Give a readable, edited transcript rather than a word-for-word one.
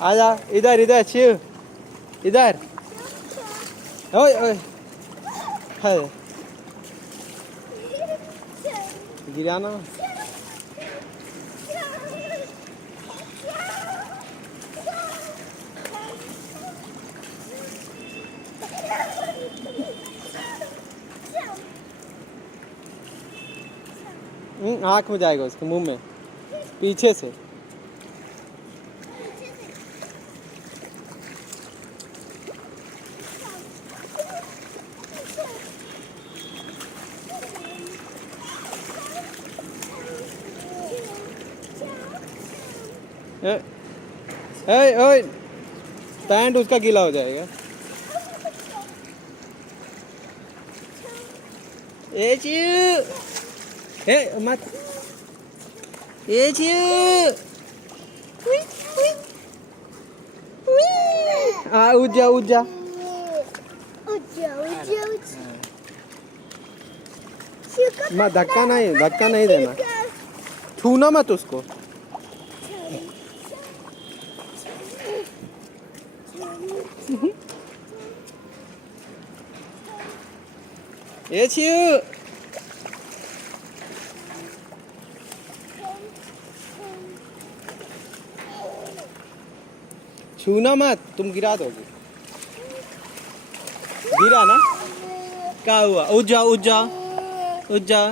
आजा इधर इधर शिव इधर ओए ओए है गिरा ना आँख में जाएगा उसके मुंह में पीछे से ओए पैंट उसका गीला हो जाएगा ए चिऊ ए मत ए चिऊ उठ जा उठ जा मत धक्का नहीं देना छूना मत उसको ए चिऊ छूना मत तुम गिरा दोगे गिरा ना क्या हुआ उठ जा